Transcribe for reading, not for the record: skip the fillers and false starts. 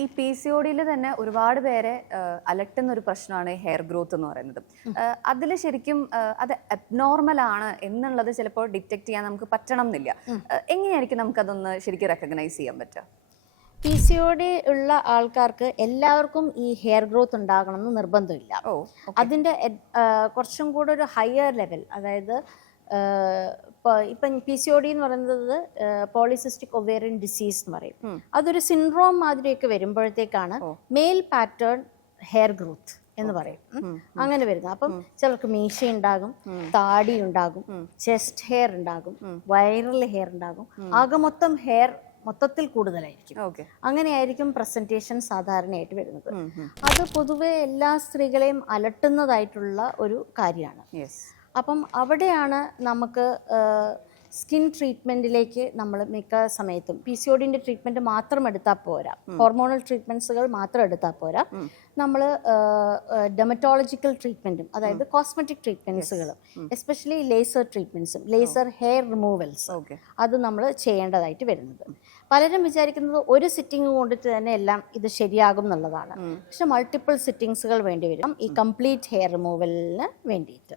ഈ PCOD-യിൽ തന്നെ ഒരുപാട് പേരെ അലട്ടുന്ന ഒരു പ്രശ്നമാണ് ഹെയർ ഗ്രോത്ത് എന്ന് പറയുന്നത്. അതിൽ ശരിക്കും അത് അബ്നോർമൽ ആണ് എന്നുള്ളത് ചിലപ്പോൾ ഡിറ്റക്ട് ചെയ്യാൻ നമുക്ക് പറ്റണം എന്നില്ല. എങ്ങനെയായിരിക്കും നമുക്കതൊന്ന് ശരിക്കും റെക്കഗ്നൈസ് ചെയ്യാൻ പറ്റുക? PCOD ഉള്ള ആൾക്കാർക്ക് എല്ലാവർക്കും ഈ ഹെയർ ഗ്രോത്ത് ഉണ്ടാകണമെന്ന് നിർബന്ധമില്ല. അതിൻ്റെ കുറച്ചും കൂടെ ഒരു ഹയർ ലെവൽ, അതായത് ഇപ്പം PCOD എന്ന് പറയുന്നത് പോളിസിസ്റ്റിക് ഒവേറിയൻ ഡിസീസ് എന്ന് പറയും. അതൊരു സിൻഡ്രോം മാതിരിയൊക്കെ വരുമ്പോഴത്തേക്കാണ് മെയിൽ പാറ്റേൺ ഹെയർ ഗ്രോത്ത് എന്ന് പറയും. അങ്ങനെ വരുന്നത്. അപ്പം ചിലർക്ക് മീശ ഉണ്ടാകും, താടി ഉണ്ടാകും, ചെസ്റ്റ് ഹെയർ ഉണ്ടാകും, വൈറൽ ഹെയർ ഉണ്ടാകും, ആകെ മൊത്തം ഹെയർ മൊത്തത്തിൽ കൂടുതലായിരിക്കും. അങ്ങനെയായിരിക്കും പ്രസന്റേഷൻ സാധാരണയായിട്ട് വരുന്നത്. അത് പൊതുവെ എല്ലാ സ്ത്രീകളെയും അലട്ടുന്നതായിട്ടുള്ള ഒരു കാര്യമാണ്. അപ്പം അവിടെയാണ് നമുക്ക് സ്കിൻ ട്രീറ്റ്മെൻറ്റിലേക്ക് നമ്മൾ മിക്ക സമയത്തും PCOD-ൻ്റെ ട്രീറ്റ്മെൻറ്റ് മാത്രം എടുത്താൽ പോരാ, ഹോർമോണൽ ട്രീറ്റ്മെൻറ്റ്സുകൾ മാത്രം എടുത്താൽ പോരാ, നമ്മൾ ഡെമറ്റോളജിക്കൽ ട്രീറ്റ്മെൻറ്റും, അതായത് കോസ്മെറ്റിക് ട്രീറ്റ്മെൻറ്റ്സുകളും, എസ്പെഷ്യലി ലേസർ ട്രീറ്റ്മെൻറ്റ്സും, ലേസർ ഹെയർ റിമൂവൽസ്, അത് നമ്മൾ ചെയ്യേണ്ടതായിട്ട് വരുന്നത്. പലരും വിചാരിക്കുന്നത് ഒരു സിറ്റിംഗ് കൊണ്ടിട്ട് തന്നെ എല്ലാം ഇത് ശരിയാകും എന്നുള്ളതാണ്. പക്ഷെ മൾട്ടിപ്പിൾ സിറ്റിങ്സുകൾ വേണ്ടി വരും ഈ കംപ്ലീറ്റ് ഹെയർ റിമൂവലിന് വേണ്ടിയിട്ട്.